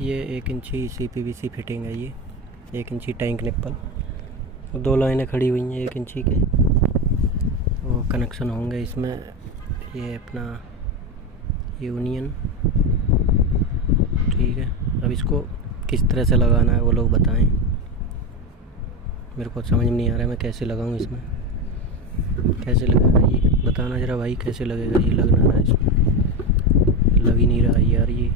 ये 1 इंची CPVC fitting है। ये 1 इंची टैंक निप्पल, 2 लाइनें खड़ी हुई हैं 1 इंची के, वो कनेक्शन होंगे इसमें। ये अपना यूनियन, ठीक है। अब इसको किस तरह से लगाना है वो लोग बताएं, मेरे को समझ में नहीं आ रहा है मैं कैसे लगाऊं इसमें। कैसे लगेगा ये बताना ज़रा भाई, कैसे लगेगा ये? लग ना रहा है इसमें, लग ही नहीं रहा यार ये।